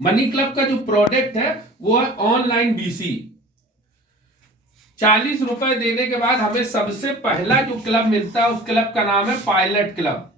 Money club का जो product है वो है ऑनलाइन बीसी। 40 रुपए देने के बाद हमें सबसे पहला जो क्लब मिलता है उस क्लब का नाम है पायलट क्लब।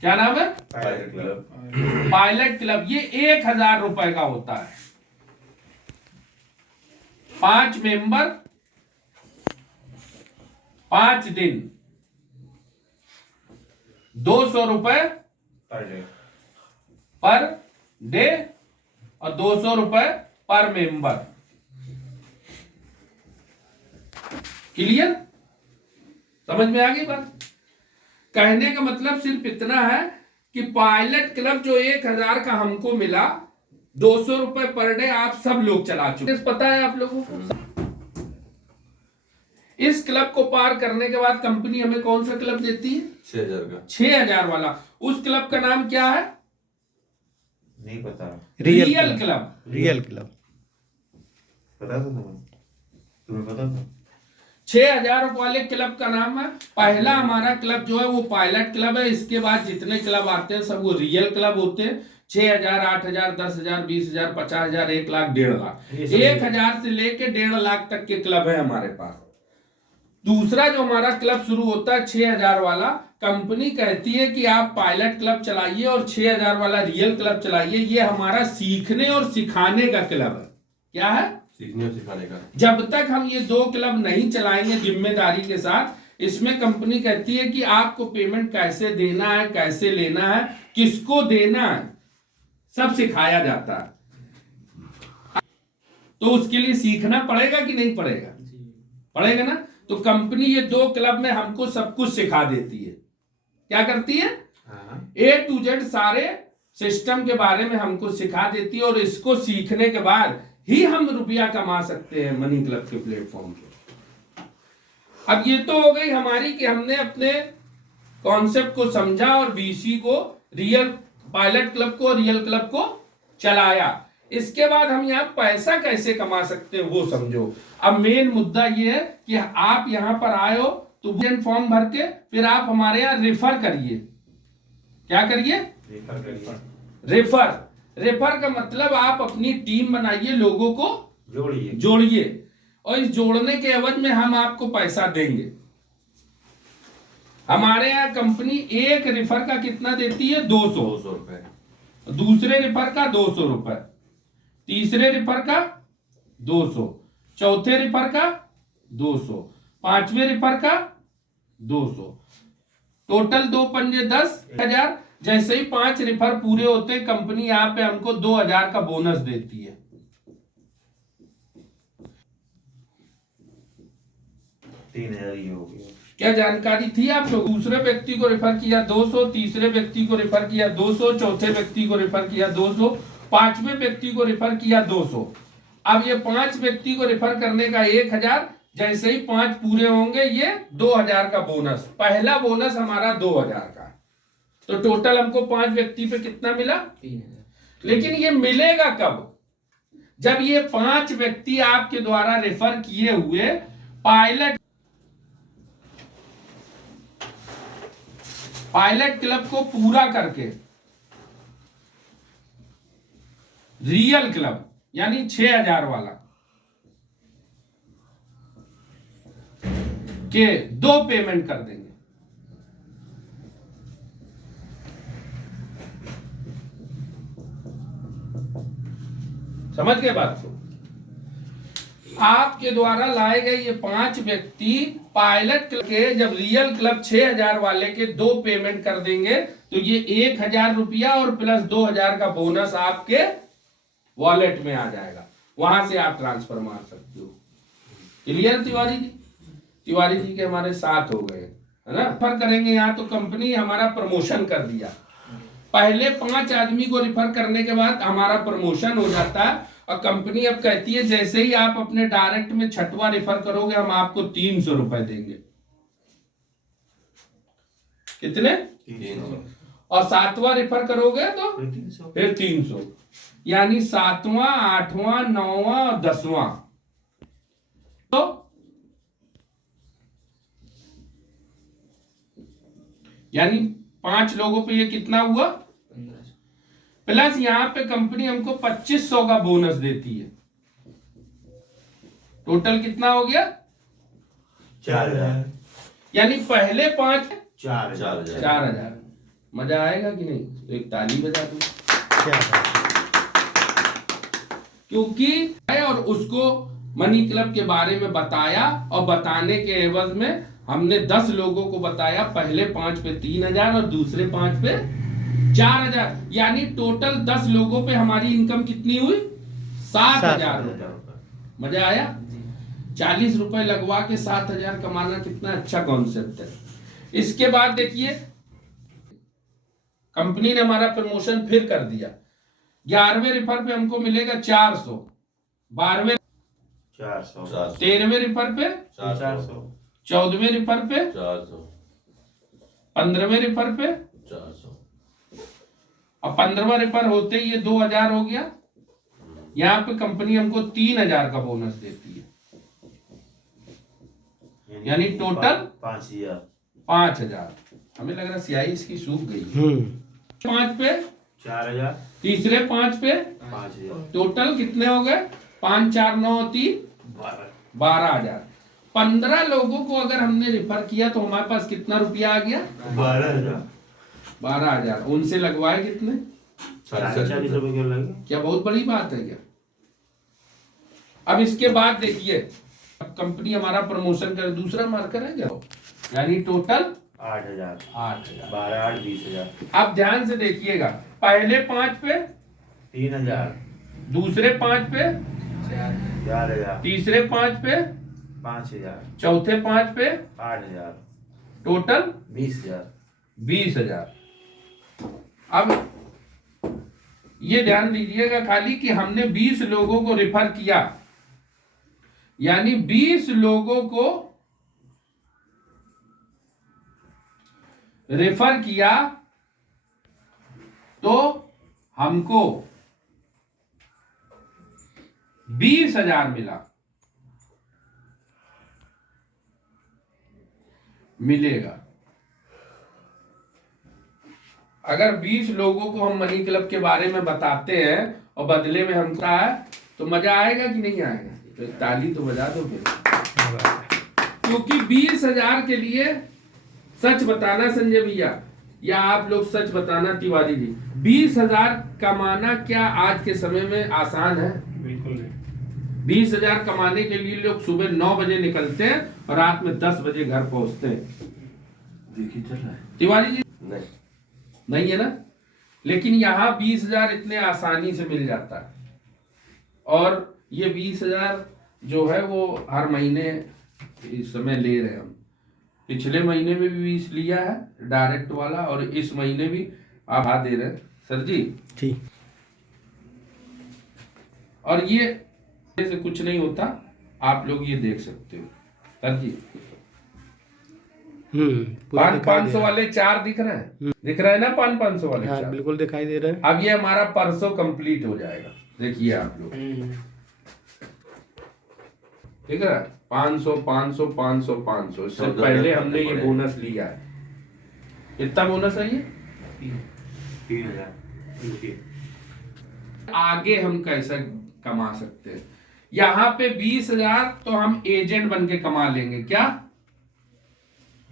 क्या नाम है? Pilot club. Pilot club. ये 1000 रुपए का होता है। 5 मेंबर 5 दिन 200 रुपए पर डे और 200 रुपए पर मेंबर। क्लियर? समझ में आ गई बात? कहने का मतलब सिर्फ इतना है कि पायलट क्लब जो 1000 का हमको मिला, 200 रुपए पर डे आप सब लोग चला चुके, पता है आप लोगों को। इस क्लब को पार करने के बाद कंपनी हमें कौन सा क्लब देती है? 6000 का। 6000 वाला। उस क्लब का नाम क्या है? नहीं पता। Real club. रियल क्लब पता था तुम्हें पता था? 6000 वाले क्लब का नाम है। पहला हमारा क्लब जो है वो पायलट क्लब है। इसके बाद जितने क्लब आते हैं सब वो रियल क्लब होते हैं। 6000, 8000, 10000, 20000, 50000, 1 लाख, 1.5 लाख, 1000 से लेके 1.5 लाख तक के क्लब है हमारे पास। दूसरा जो हमारा क्लब शुरू होता है 6000 वाला, कंपनी कहती है कि आप पायलट क्लब चलाइए और 6000 वाला रियल क्लब चलाइए। ये हमारा सीखने और सिखाने का क्लब है। क्या है? सीखने और सिखाने का। जब तक हम ये 2 क्लब नहीं चलाएंगे जिम्मेदारी के साथ, इसमें कंपनी कहती है कि आपको पेमेंट कैसे देना है, कैसे लेना है, किसको देना है, सब सिखाया जाता है। तो उसके लिए सीखना पड़ेगा कि नहीं पड़ेगा? पड़ेगा ना। तो कंपनी ये 2 क्लब में हमको सब कुछ सिखा देती है। क्या करती है? A to Z सारे सिस्टम के बारे में हमको सिखा देती है और इसको सीखने के बाद ही हम रुपया कमा सकते हैं मनी क्लब के प्लेटफॉर्म पे। अब ये तो हो गई हमारी कि हमने अपने कॉन्सेप्ट को समझा और बीसी को, रियल पायलट क्लब को, रियल क्लब को चलाया। इसके बाद हम यहाँ पैसा कैसे कमा सकते हैं वो समझो। अब मेन मुद्दा ये है कि आप यहां पर आए हो तो फॉर्म भर के फिर आप हमारे यहाँ रेफर करिए। क्या करिए? रेफर का मतलब आप अपनी टीम बनाइए, लोगों को जोड़िए और इस जोड़ने के एवज में हम आपको पैसा देंगे। हमारे यहाँ कंपनी एक रेफर का कितना देती है? 200 रुपए। दूसरे रेफर का 200 रुपए, तीसरे रेफर का 200, चौथे रेफर का 200, पांचवें रेफर का 200। टोटल 2 पंजे 10,000। जैसे ही 5 रेफर पूरे होते हैं कंपनी यहाँ पे हमको 2000 का बोनस देती है। 3000 ही हो गया। क्या जानकारी थी आप लोग? दूसरे व्यक्ति को रेफर किया 200, तीसरे व्यक्ति को रेफर किया 200, चौथे व्यक्ति को रेफर किया 200, पांचवें व्यक्ति को रेफर किया 200। अब ये 5 व्यक्ति को रेफर करने का 1000। जैसे ही 5 पूरे होंगे ये 2000 का बोनस। पहला बोनस हमारा 2000 का। तो टोटल हमको 5 व्यक्ति पे कितना मिला? 3000। लेकिन ये मिलेगा कब? जब ये 5 व्यक्ति आपके द्वारा रेफर किए हुए पायलट क्लब को पूरा करके रियल क्लब यानी 6000 वाला के 2 पेमेंट कर देंगे। समझ गए बात को? आपके द्वारा लाए गए ये 5 व्यक्ति पायलट क्लब के जब रियल क्लब 6000 वाले के 2 पेमेंट कर देंगे तो ये 1000 रुपया और प्लस 2000 का बोनस आपके वॉलेट में आ जाएगा। वहां से आप ट्रांसफर मार सकते हो। क्लियर तिवारी जी? तिवारी जी के हमारे साथ हो गए है ना। रेफर करेंगे यहाँ तो कंपनी हमारा प्रमोशन कर दिया। पहले 5 आदमी को रेफर करने के बाद हमारा प्रमोशन हो जाता है और कंपनी अब कहती है जैसे ही आप अपने डायरेक्ट में 6वां रेफर करोगे हम आपको 300 रुपए देंगे। कितने? 300। और 7वां रेफर करोगे तो फिर 300। यानी 7वां, 8वां, 9वां और 10वां। तो यानी 5 लोगों पे ये कितना हुआ? प्लस यहाँ पे कंपनी हमको 2500 का बोनस देती है। टोटल कितना हो गया? 4,000। यानी पहले 5 4,000। 4,000। मजा आएगा कि नहीं? तो एक ताली बजा दो। क्योंकि और उसको मनी क्लब के बारे में बताया और बताने के एवज में हमने 10 लोगों को बताया। पहले 5 पे 3,000 और दूसरे 5 पे 4,000, यानी टोटल 10 लोगों पे हमारी इनकम कितनी हुई? 7,000 रुपए। मजा आया? 40 रुपए लगवा के 7,000 कमाना कितना अच्छा कॉन्सेप्ट है। इसके बाद देखिए कंपनी ने हमारा प्रमोशन फिर कर दिया। 11वें रिफर पे हमको मिलेगा 400, 12वें 400, 13वें रिफर पे 400, 14वें रिफर पे 400, 15वें रिफर पे 400 और 15वां रिफर होते ही ये 2,000 हो गया। यहाँ पे कंपनी हमको 3,000 का बोनस देती है, यानी टोटल 5,000। हमें लग रहा स्याही इसकी सूख गई। 5 पे 4,000, तीसरे 5 पे 5,000, टोटल कितने हो गए? 5 4 9 3 12,000। 15 लोगों को अगर हमने रिफर किया तो हमारे पास कितना रुपया आ गया? 12,000। 12,000। उनसे लगवाए कितने? 40 रुपए क्यों लगे? क्या बहुत बड़ी बात है क्या? अब इसके बाद देखिए अब कंपनी हमारा प्रमोशन कर, दूसरा मार्कर है क्या, यानी टोटल 8,000, 8,000। 12, 8, 20,000। अब ध्यान से देखिएगा, पहले 5 पे 3,000, दूसरे 5 पे 4,000, तीसरे 5 पे 5,000, चौथे 5 पे 8,000, टोटल 20,000। 20,000। अब ये ध्यान दीजिएगा खाली कि हमने 20 लोगों को रिफर किया, यानी 20 लोगों को रेफर किया तो हमको 20,000 मिलेगा। अगर 20 लोगों को हम मनी क्लब के बारे में बताते हैं और बदले में हमको है तो मजा आएगा कि नहीं आएगा? तो ताली तो बजा दो फिर। क्योंकि 20,000 के लिए सच बताना संजय भैया या आप लोग सच बताना तिवारी जी, 20,000 कमाना क्या आज के समय में आसान है? बिल्कुल नहीं। 20,000 कमाने के लिए लोग सुबह 9 बजे निकलते हैं और रात में 10 बजे घर पहुंचते हैं। देखिए चल रहा है। तिवारी जी नहीं नहीं है ना? लेकिन यहाँ 20,000 इतने आसानी से मिल जाता है। और ये 20,000 जो है वो हर महीने इस समय ले रहे हैं हम। पिछले महीने में भी 20 लिया है डायरेक्ट वाला और इस महीने भी आप दे रहे हैं सर जी। ठीक। और ये से कुछ नहीं होता, आप लोग ये देख सकते हो सर जी। 500 वाले 4 दिख रहे हैं, दिख रहे हैं ना 500 वाले 4? बिल्कुल दिखाई दे रहे हैं। अब ये हमारा परसों कंप्लीट हो जाएगा, देखिए आप लोग ठीक है। 500 500 500 500 इससे पहले हमने ये बोनस लिया है। कितना बोनस है ये? 3,000। आगे हम कैसे कमा सकते हैं? यहाँ पे 20,000 तो हम एजेंट बन के कमा लेंगे। क्या?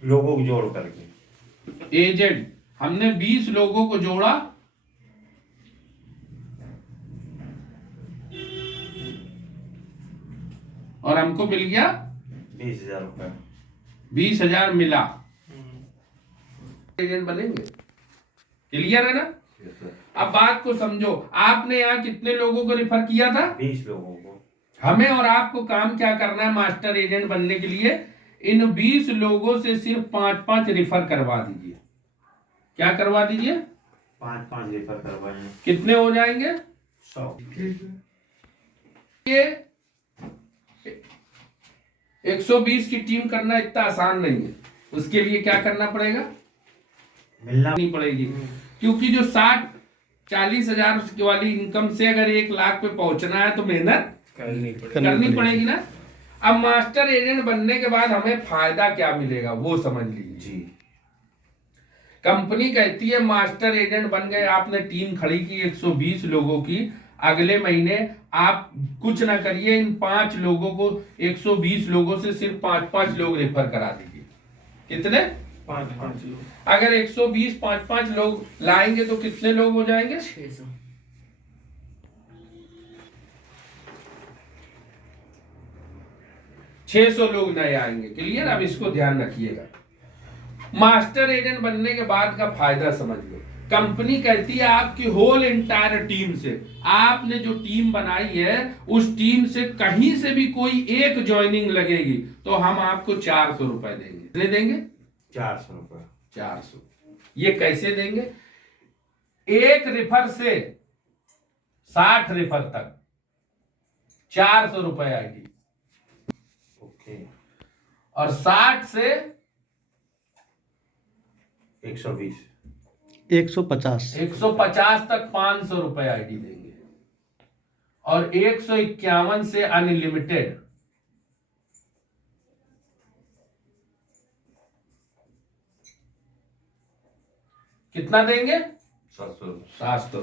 लोगों को जोड़ करके एजेंट। हमने 20 लोगों को जोड़ा, और हमको मिल गया 20,000 रुपए। 20,000 मिला। एजेंट बनेंगे। क्लियर है ना? अब बात को समझो, आपने यहाँ कितने लोगों को रेफर किया था? 20 लोगों को। हमें और आपको काम क्या करना है मास्टर एजेंट बनने के लिए? इन 20 लोगों से सिर्फ 5-5 रेफर करवा दीजिए। क्या करवा दीजिए? 5-5 रेफर करवाए। कितने हो जाएंगे? 100। ये 120 की टीम करना इतना आसान नहीं है। उसके लिए क्या करना पड़ेगा? मिलना नहीं पड़ेगी, क्योंकि जो 40 हजार वाली इनकम से अगर 1 लाख पे पहुंचना है तो मेहनत करनी पड़ेगी ना। अब मास्टर एजेंट बनने के बाद हमें फायदा क्या मिलेगा वो समझ लीजिए। कंपनी कहती है मास्टर एजेंट बन गए, आपने टीम खड़ी की 120 लोगों की, अगले महीने आप कुछ ना करिए, इन 5 लोगों को 120 लोगों से सिर्फ 5-5 लोग रेफर करा दीजिए। कितने? 5 लोग। अगर 120 5-5 लोग लाएंगे तो कितने लोग हो जाएंगे? 600। 600 लोग नए आएंगे। क्लियर? अब इसको ध्यान रखिएगा। मास्टर एजेंट बनने के बाद का फायदा समझ लो। कंपनी कहती है आपकी होल एंटायर टीम से, आपने जो टीम बनाई है उस टीम से कहीं से भी कोई एक ज्वाइनिंग लगेगी तो हम आपको 400 रुपए देंगे। कितने देंगे? 400 रुपये। 400। ये कैसे देंगे? एक रेफर से 60 रेफर तक 400 रुपए आईडी, ओके। और 60 से 120। 150 150 तक 500 रुपए आईडी देंगे, और 151 से अनलिमिटेड कितना देंगे? 700। 700।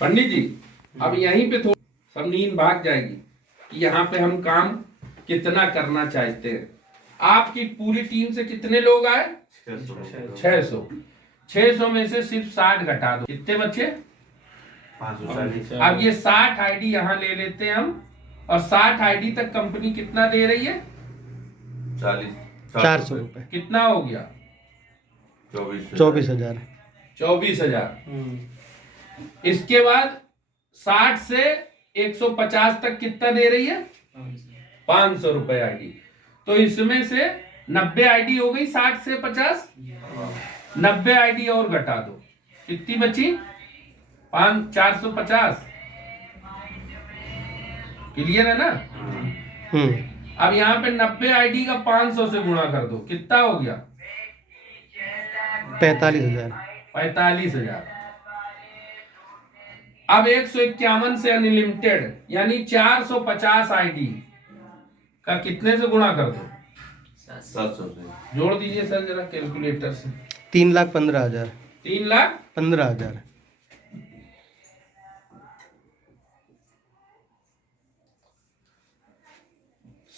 पंडित जी अब यहीं पे थोड़ा सब नींद भाग जाएगी कि यहाँ पे हम काम कितना करना चाहते हैं। आपकी पूरी टीम से कितने लोग आए? 600। 600 में से सिर्फ 60 घटा दो, कितने बचे? 540। अब ये 60 आईडी यहाँ ले लेते हैं हम, और 60 आईडी तक कंपनी कितना दे रही है? 400 रुपये। कितना हो गया? 24,000। 24,000। इसके बाद 60 से 150 तक कितना दे रही है? 500 रुपए आईडी। तो इसमें से 90 आईडी हो गई 60 से 50। 90 आईडी और घटा दो, कितनी बची? 450। क्लियर है ना? अब यहाँ पे 90 आईडी का 500 से गुणा कर दो, कितना हो गया? 45,000। 45,000। अब 151 से अनलिमिटेड यानी 450 आईडी का कितने से गुणा कर दो? 700 से। जोड़ दीजिए सर जरा कैलकुलेटर से। 3,15,000। 3,15,000।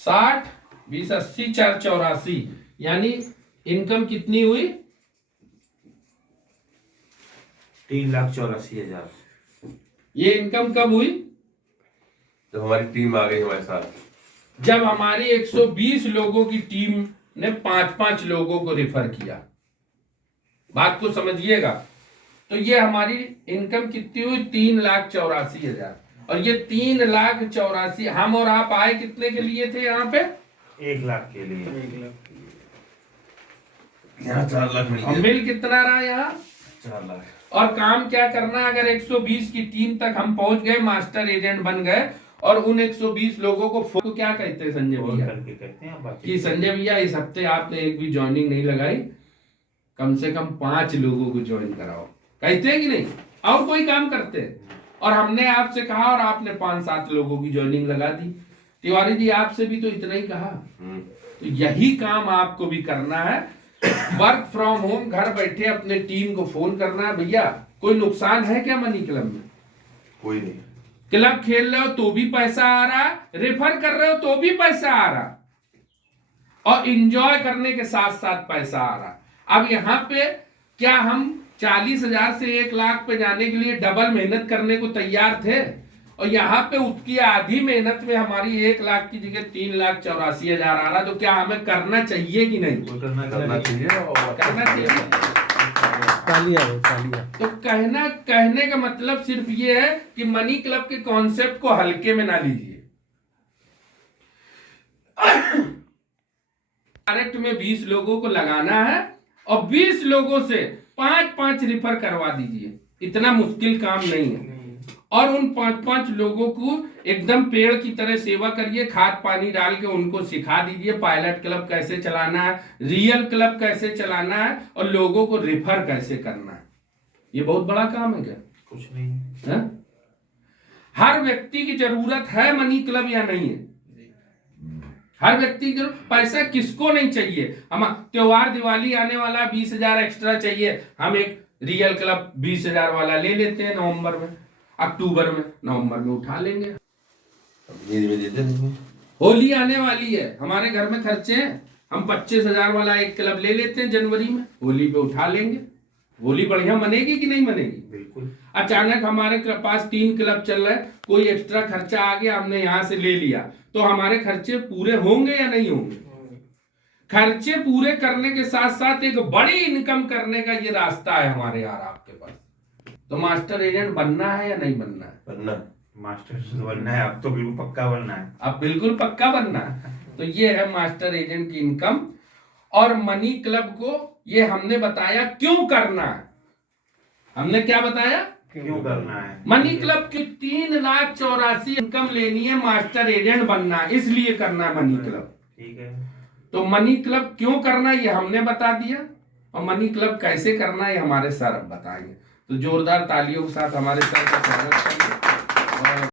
60 20 80 4 84 यानी इनकम कितनी हुई? 3,84,000। ये इनकम कब हुई? जब हमारी टीम आ गई हमारे साथ। जब हमारी 120 लोगों की टीम ने 5-5 लोगों को रेफर किया। बात को समझिएगा। तो ये हमारी इनकम कितनी हुई? 3,84,000। और ये 3,84,000 हम और आप आए कितने के लिए थे यहाँ पे? 1 लाख के लिए। 1 लाख। यहाँ 4 लाख मिल और गया। मिल कितना रहा यहाँ? 4 लाख। और काम क्या करना है? अगर 120 की टीम तक हम पहुंच गए, मास्टर एजेंट बन गए, और उन 120 लोगों को क्या कहते हैं संजय फोन भैया? करके कहते हैं बाकी। कि संजय भैया इस हफ्ते आपने एक भी ज्वाइनिंग नहीं लगाई, कम से कम 5 लोगों को ज्वाइन कराओ। कहते हैं कि नहीं? और कोई काम करते हैं? और हमने आपसे कहा और आपने 5-7 लोगों की ज्वाइनिंग लगा दी। तिवारी जी आपसे भी तो इतना ही कहा। तो यही काम आपको भी करना है। वर्क फ्रॉम होम, घर बैठे अपने टीम को फोन करना है। भैया कोई नुकसान है क्या मनी क्लब में? कोई नहीं। क्लब खेल रहे हो तो भी पैसा आ रहा, रेफर कर रहे हो तो भी पैसा आ रहा, और इंजॉय करने के साथ साथ पैसा आ रहा। अब यहाँ पे क्या हम 40,000 से 1 लाख पे जाने के लिए डबल मेहनत करने को तैयार थे? और यहाँ पे उसकी आधी मेहनत में हमारी 1 लाख की जगह 3,84,000 आ रहा। तो क्या हमें करना चाहिए कि नहीं? करना चाहिए और करना चाहिए। तालियां हो, तालियां। तो कहने का मतलब सिर्फ ये है कि मनी क्लब के कॉन्सेप्ट को हल्के में ना लीजिए। डायरेक्ट में 20 लोगों को लगाना है और 20 लोगों से 5-5 रिफर करवा दीजिए। इतना मुश्किल काम नहीं है। और उन 5-5 लोगों को एकदम पेड़ की तरह सेवा करिए, खाद पानी डाल के उनको सिखा दीजिए पायलट क्लब कैसे चलाना है, रियल क्लब कैसे चलाना है, और लोगों को रेफर कैसे करना है। ये बहुत बड़ा काम है क्या? कुछ नहीं है? हर व्यक्ति की जरूरत है मनी क्लब या नहीं है? हर व्यक्ति को पैसा किसको नहीं चाहिए। हम त्योहार दिवाली आने वाला 20,000 एक्स्ट्रा चाहिए, हम एक रियल क्लब 20,000 वाला ले लेते हैं नवंबर में, अक्टूबर में, नवंबर में उठा लेंगे। धीरे धीरे देते नहीं। होली आने वाली है, हमारे घर में खर्चे हैं, हम 25,000 वाला एक क्लब ले लेते हैं जनवरी में, होली पे उठा लेंगे। होली बढ़िया मनेगी कि नहीं मनेगी? बिल्कुल। अचानक हमारे पास 3 क्लब चल रहा है, कोई एक्स्ट्रा खर्चा आ गया, हमने यहाँ से ले लिया, तो हमारे खर्चे पूरे होंगे या नहीं होंगे? खर्चे पूरे करने के साथ साथ एक बड़ी इनकम करने का ये रास्ता है हमारे यार आपके पास। तो मास्टर एजेंट बनना है या नहीं बनना है? बनना। मास्टर बनना है, अब तो बिल्कुल पक्का बनना है। अब बिल्कुल पक्का बनना है। तो ये है मास्टर एजेंट की इनकम। और मनी क्लब को ये हमने बताया क्यों करना है। हमने क्या बताया? क्यों करना है? मनी क्लब की 3,84,000 इनकम लेनी है, मास्टर एजेंट बनना है, इसलिए करना है मनी क्लब। ठीक है। तो मनी क्लब क्यों करना है ये हमने बता दिया, और मनी क्लब कैसे करना है ये हमारे सर अब बताएंगे। तो जोरदार तालियों के साथ हमारे सर का स्वागत करिए।